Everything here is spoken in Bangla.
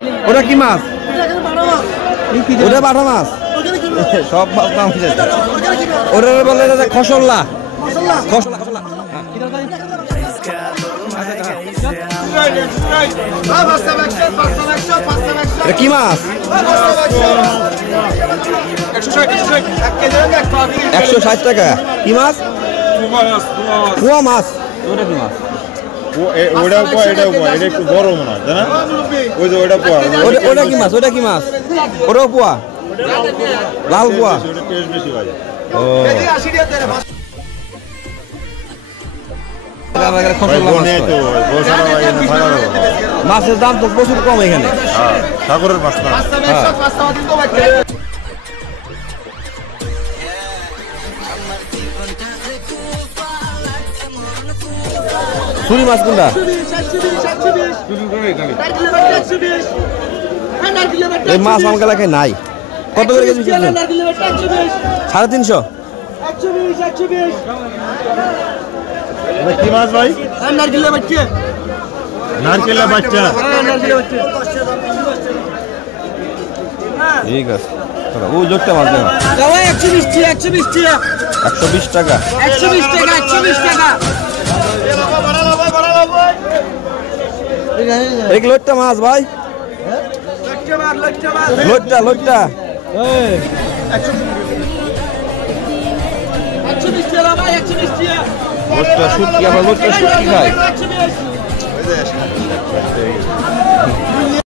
ওটা কি মাছ? ওটা বাটা মাছ। সব মাছ দাম হয়েছে। ওটা বলে খসল্লা। খসলা খসলা। এটা কি মাছ? 160 টাকা। কি মাছ? পোয়া মাছ। ওটা কি মাছ? ওটা একটু বড় মনে হয়, তাই না? ওই যে ওটা পোয়া। ওটা কি মাছ? ওটা কি মাছ? ওটাও পোয়া, লাল পোয়া। ও মাছের দাম তো প্রচুর কম এখানে। সাগরের মাছ না। চুরি মাছ কোনটা? এই মাছ আমার এলাকায় নাই। কত করে কেজি? 350। কি মাছ ভাই? নারকেলের বাচ্চা। ঠিক আছে, ও লোকটা মাছ দেওয়া 120 টাকা। এই লোকটা মাছ ভাই, লোকটা লোকটা শুটকি, আমরা লোকটা শুটকি খাই।